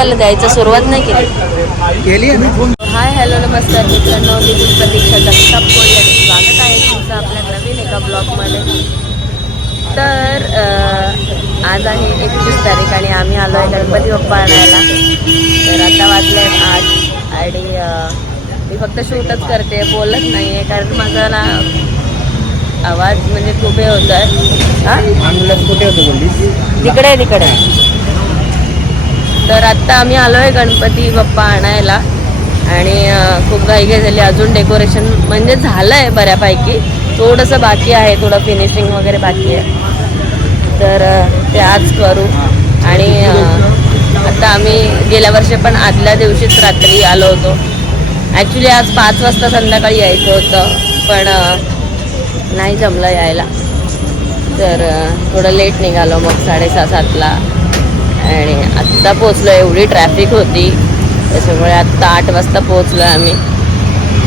झालं द्यायचं सुरुवात नाही केली. केली आहे ना? हाय हॅलो नमस्कार मित्रांनो. मी प्रतीक्षा जगताप कोळी आणि स्वागत आहे तुमचं आपल्या नवीन एका ब्लॉगमध्ये. तर आज आहे एकतीस तारीख आणि आम्ही आलो आहे गणपती बाप्पा आणायला. तर आता वाजले आठ आणि अं, मी फक्त शूटच करते बोलत नाही आहे कारण माझा ना आवाज म्हणजे खूप हे होत आहे हां? आम्ही कुठे होतो बोललीस? तिकडे आहे, तिकडे. तर आत्ता आम्ही आलो आहे गणपती बाप्पा आणायला. आणि खूप घाईघाई झाली. अजून डेकोरेशन म्हणजे झालं आहे बऱ्यापैकी. थोडंसं बाकी आहे. थोडं फिनिशिंग वगैरे बाकी आहे. तर ते आज करू. आणि आता आम्ही गेल्या वर्षी पण आदल्या दिवशीच रात्री आलो होतो. ॲक्च्युली आज पाच वाजता संध्याकाळी यायचं होतं. पण नाही जमलं यायला. तर थोडं लेट निघालो मग साडेसहा सातला. आणि आत्ता पोचलो एवढी ट्रॅफिक होती. त्याच्यामुळे आत्ता आठ वाजता पोचलो आम्ही.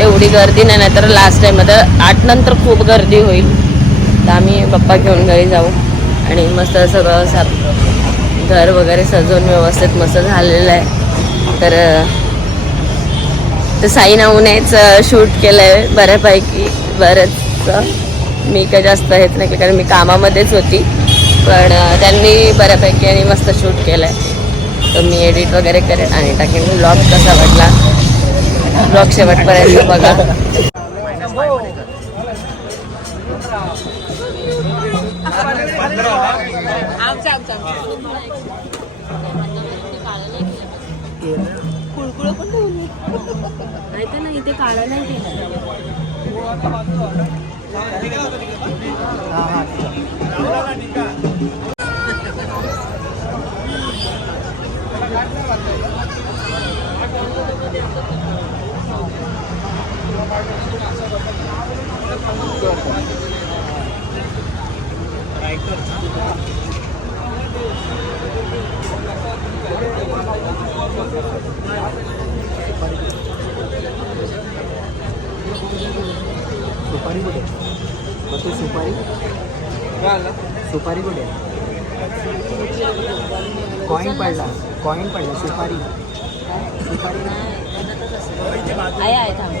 एवढी गर्दी नाही नाही तर लास्ट टाईम आता आठ नंतर खूप गर्दी होईल. तर आम्ही पप्पा घेऊन घरी जाऊ. आणि मस्त सगळं साप घर वगैरे सजवून व्यवस्थित मस्त झालेलं आहे. तर तर साई नाऊनेच शूट केलं आहे बऱ्यापैकी. बरंच मी काही जास्त हेच नाही कारण मी कामामध्येच होती. पण त्यांनी बऱ्यापैकी आणि मस्त शूट केलं आहे तर मी एडिट वगैरे करेन आणि टाकेन. ब्लॉग कसा वाटला? ब्लॉग शेवटपर्यंत बघा. नाही इथे काळा नाही केलं हा हा ठीक आहे. सुपारी कुठे मग तू सुपारी? सुपारी कुठे? कॉईन पडला. कॉईन पडला. सुपारी. सुपारी आहे आहे थांब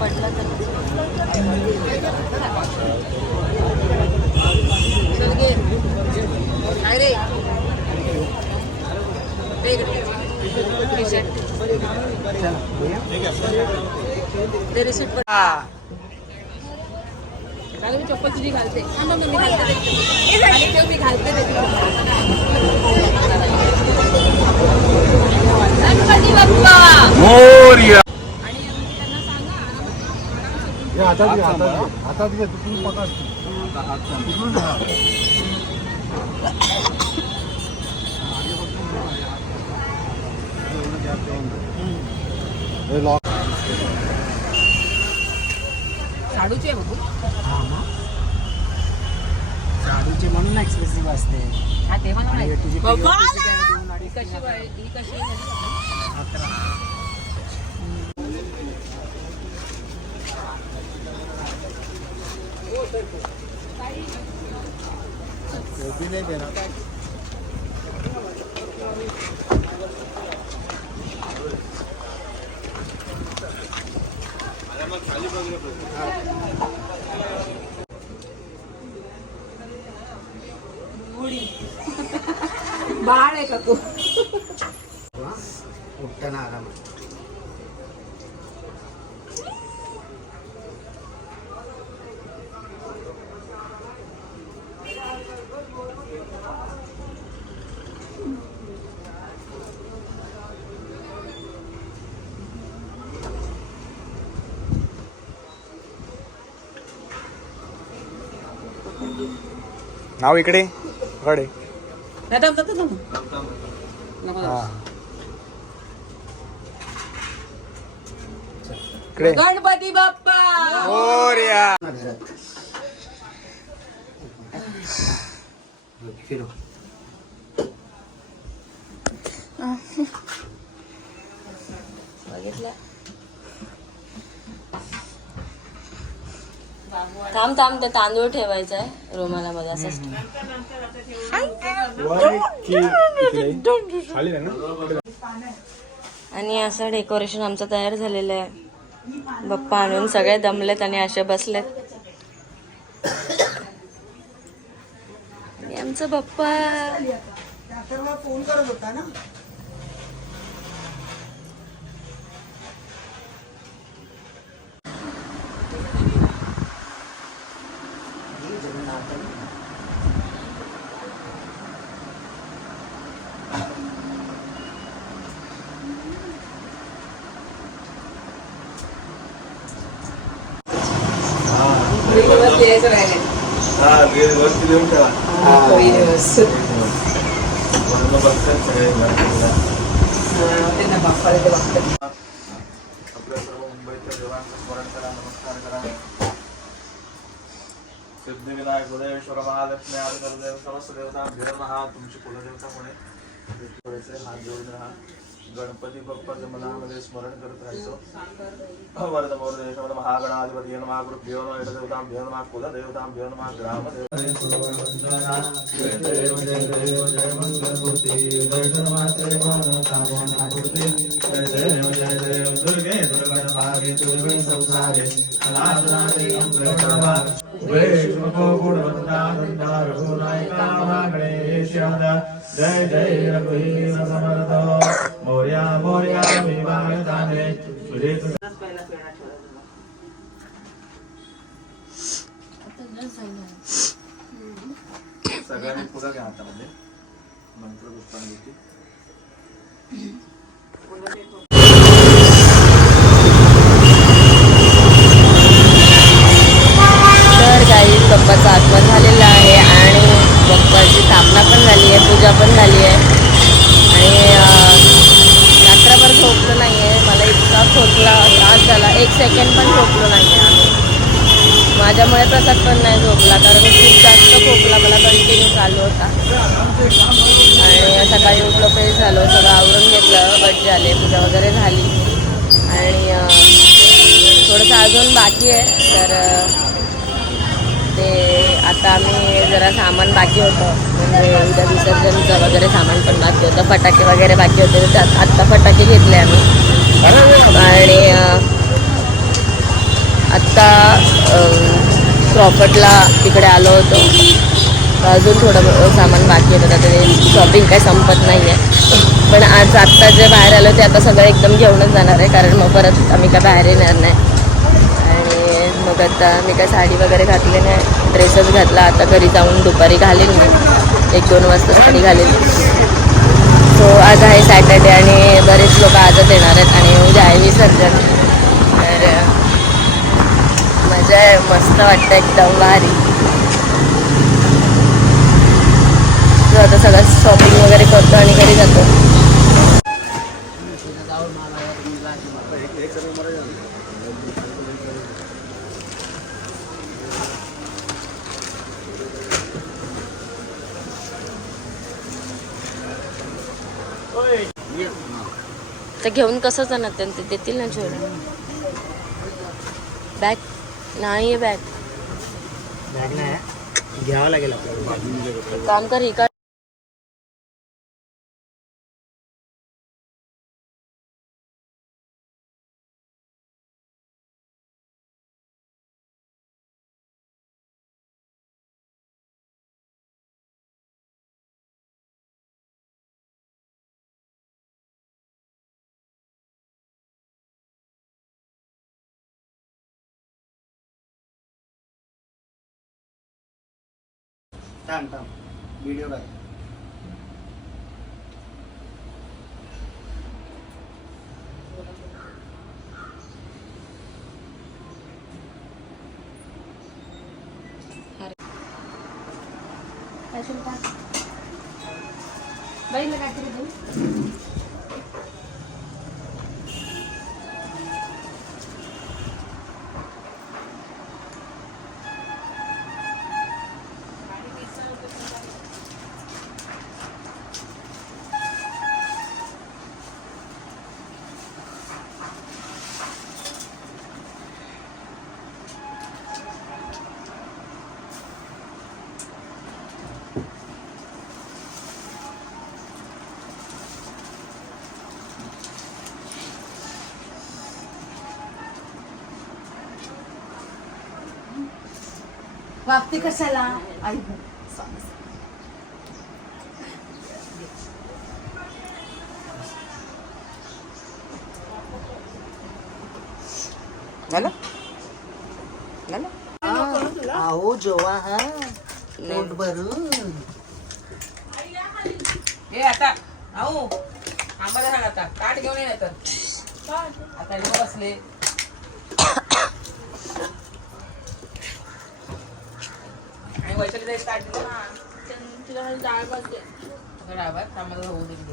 पडलं तर चला बोलूया? चप्पल तुझी घालते मी घालते घालते हातात घे, हातात घे. हातात घे पकड तिथून धर. हे लॉक शाडूची आहे बघू शाडूची म्हणून एक्सप्रेसिव्ह असते हा ते मला माहिती तुझी बाबा! तुझी काय दोन अडीच कशी आहे? ही कशी आहे? अकरा. टोपी नाही देणार ಬೇಕು ಊಟನ ಆರಾಮ ನಾವು ಈ ಕಡೆ ಹೊರಡಿ नाही थांब, थांब, थांब. नको हा गणपती बाप्पा. मोरया फिरो. थांब थांब ते तांदूळ ठेवायचा आहे रुमालामध्ये मध्ये असं. आणि असं डेकोरेशन आमचं तयार झालेलं आहे. बाप्पा आणून सगळे दमलेत आणि असे बसलेत. आमचं बाप्पा. फोन करत होता ना आपल्या सर्व मुंबईच्या देवांचं स्मरण करा नमस्कार करा सिद्धिविनायक गुरुदेवेश्वर महालक्ष्मी आदि गुरुदेव समस्त देवता नमः तुमची कुलदेवता म्हणे थोडेसे हात जोडून राहा गणपती बाप्पाचं मनामध्ये स्मरण करत राहायचो वरद मोरदेश्वर महागणाधिपती नमः गुरुभ्यो नमः इष्टदेवताभ्यो नमः कुलदेवताभ्यो नमः ग्रामदेव जय जय रघुवीर समर्थ मोर्या मोर्या विवाह चांगले तुझे सगळ्यांनी पुढं घ्या हातामध्ये मंत्र पुष्पांची तर काही बाप्पाचं आगमन झालेलं आहे आणि बाप्पाची स्थापना पण झाली आहे पूजा पण झाली आहे आणि अं, रात्रभर झोपलो नाही आहे मला इतका खोकला त्रास झाला एक सेकंड पण झोपलो नाही आहे आम्ही प्रसाद पण नाही झोपला कारण खूप जास्त खोकला मला कंटिन्यू चालू होता. आणि सकाळी उठलो फ्रेश झालो सगळं आवरून घेतलं बट झाले पूजा वगैरे झाली. आणि थोडंसं अजून बाकी आहे तर ते आता आम्ही जरा सामान बाकी होतं. म्हणजे उद्या विसर्जनचं वगैरे सामान पण बाकी होतं. फटाके वगैरे बाकी होते त्यात आत्ता फटाके घेतले आम्ही. आणि आत्ता प्रॉपर्टला तिकडे आलो होतो. अजून थोडं सामान बाकी होतं तर ते शॉपिंग काही संपत नाही आहे पण आज आत्ता जे बाहेर आलो ते आता सगळं एकदम घेऊनच जाणार आहे कारण मग परत आम्ही काय बाहेर येणार नाही. आणि मग आता मी काय साडी वगैरे घातली नाही ड्रेसच घातला आता घरी जाऊन दुपारी घालेन मी. एक दोन वाजता साडी घालेन. सो आज आहे सॅटर्डे आणि बरेच लोक आजच येणार आहेत आणि उद्या आहे विसर्जन. तर मजा आहे मस्त वाटतं एकदम भारी. आता सगळं शॉपिंग वगैरे करतो आणि घरी जातो. तर घेऊन कसं जाणार त्यांना ते देतील ना जेवण बॅग नाही आहे बॅग बॅग नाही घ्यावं लागेल आपल्याला. काम कर इकडे थांब थांब व्हिडिओ काय वागते कशाला आई झालं झालं अहो जेव्हा हा। पोट भरून हे आता। आऊ आम्हाला सांग आता ताट घेऊन ये तर आता बसले.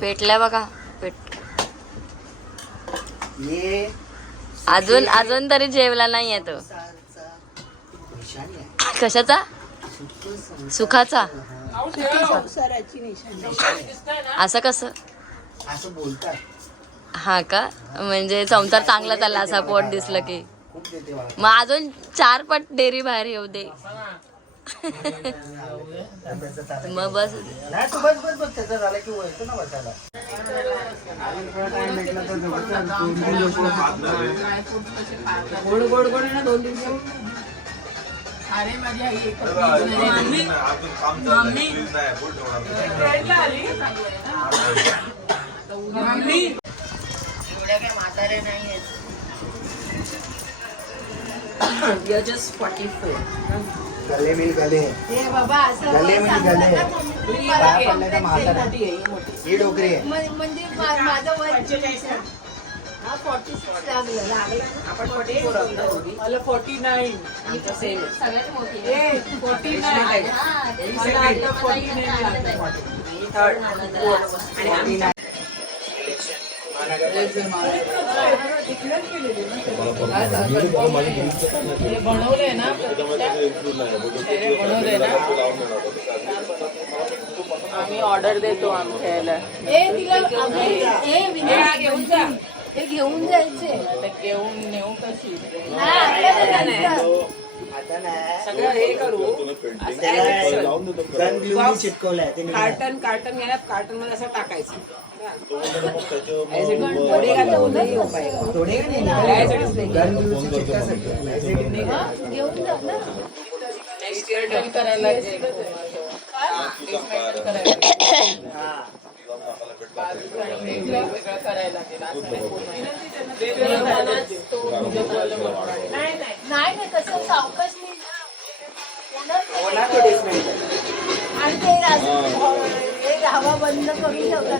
पेटल्या बघा. पेट. ये. अजून अजून तरी जेवला नाहीये तो. कशाचा. सुखाचा. असं कसं? हा का? म्हणजे संसार चांगला त्याला असा पोट दिसलं की. मग अजून चार पट डेअरी बाहेर येऊ दे. मग बस. नाही तू बस बस बस. त्याचा झाला की वळतो ना बसायला. अजून थोडा टाइम भेटला तर जवळचं दोन तीन गोष्टी गोड गोड गोड आहे ना दोन दिवस अरे माझी आई एक अजून काम चालू आहे. Please नाही, काय म्हातारे नाही गले मिल गले हे। बाबा असं गले मिल गले पाया म्हातारा ही डोकरी आहे. म्हणजे माझं हा मला फोर्टी नाईन सगळ्यात मोठी आहे. फोर्टी नाईन हा, फोर्टी नाईन बनवलंय ना बनवलंय ना आम्ही ऑर्डर देतो आमच्या याला ए, तिला अगं, ए, विनय, हे घेऊन जा. हे घेऊन जायचे. घेऊन नेऊ कशी. आता नाही. सगळं हे करू. गन चिटकवलंय ते. कार्टन कार्टन घेण्यात कार्टनमध्ये असं टाकायचं. थोडे का तो नाही हो. पाएगा. थोडे का नाही यायसाठीच निघाले? गन ग्लूची चिटकासाठी ऐसे की? नाही घेऊन जा ना. नेक्स्ट इयर डन करायला लागेल. Experiment करायला लागेल. हा. बाजूचं आणि वेगवेगळं करायला लागेल. असं नाही पूर्ण. नाही, नाही. कसं सावकाश नाही. आणि ते हे हवा बंद करून ठेवला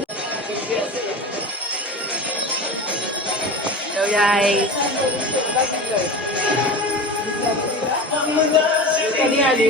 कधी आली?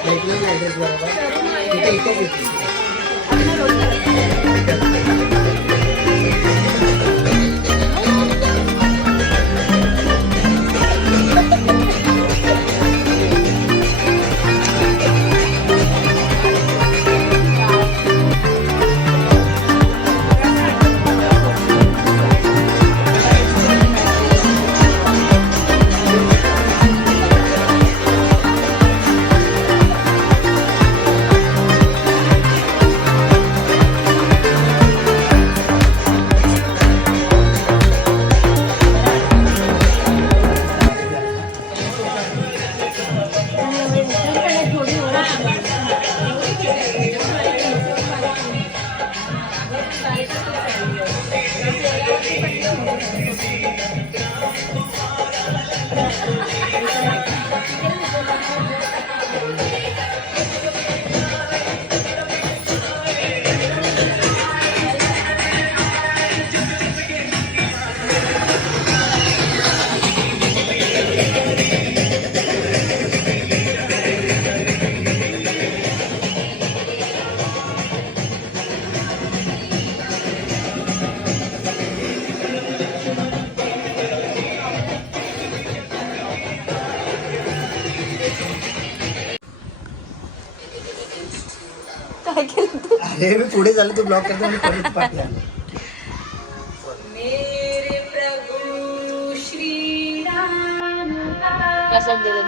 झाला. काय करा? हे जेव हा कंटिन्यू भेटलो ना ऍड्रेस बरोबर इथे इथे झालो तू ब्लॉक करतो आणि परत पाहिला कसं दिलं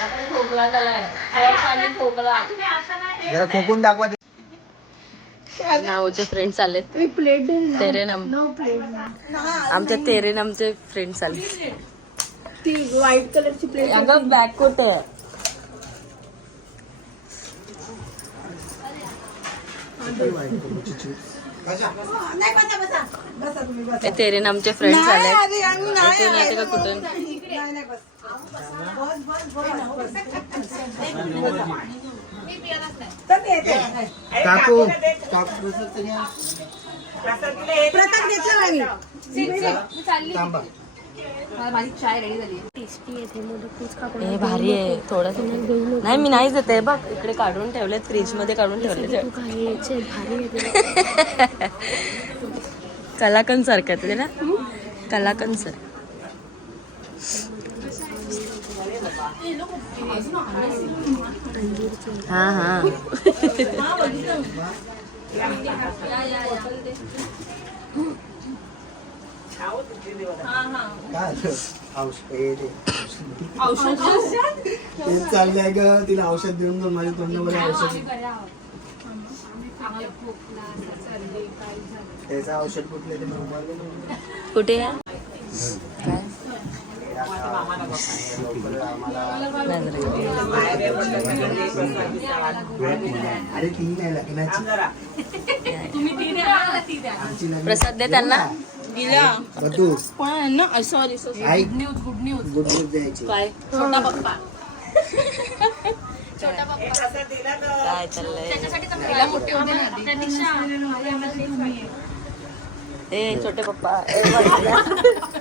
दे खोकला झालाय पाणी खोकला. जरा खोकून दाखवा ते. नावचे फ्रेंड्स आलेत. तेरे नाम आमच्या तेरे नामचे फ्रेंड्स आले ती व्हाईट कलरची प्लेट अगं बॅग कुठे आहे नाही बसा बसा. बसा तुम्ही बसा. तेरे नामचे फ्रेंड्स आले अरे आम्ही नाही ते माहिती का कुठून? काकू काकू हे भारी आहे थोडंसं नाही मी नाही जाते बघ इकडे काढून ठेवले फ्रीजमध्ये काढून ठेवले कलाकंद सारखं ते ना? कलाकंद सर. हा हा हे. तेच चाललंय ग तिला औषध देऊन देऊन माझ्या तोंडामध्ये औषध त्याचं औषध कुठले ते कुठे प्रसाद दे त्यांना. पण sorry good news good news good news द्यायची. काय? छोटा पप्पा. काय चाललंय? छोटे पप्पा.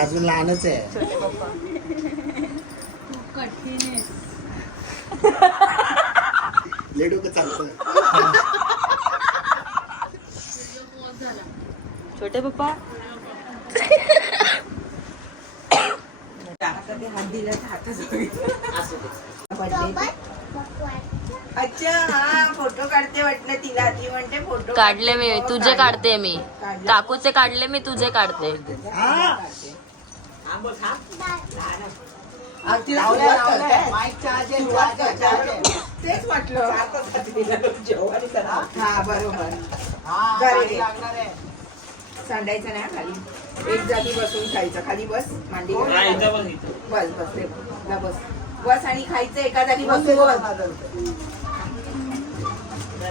अजून लहानच आहे. छोटे पप्पा कठीण आहे. ले डोकं चालतं छोटे पप्पा. अच्छा हा. फोटो काढते वाटलं तिला ती म्हणते फोटो काढले मी तुझे काढते मी. काकूचे काढले मी तुझे काढते. तेच म्हटलं. हा बरोबर. सांडायचं नाही हा खाली. एक जागी बसून खायचं. खाली बस मांडी बस बस जा बस. बस आणि खायचं एका जागी बसून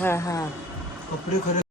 हा हा. कपडे खरे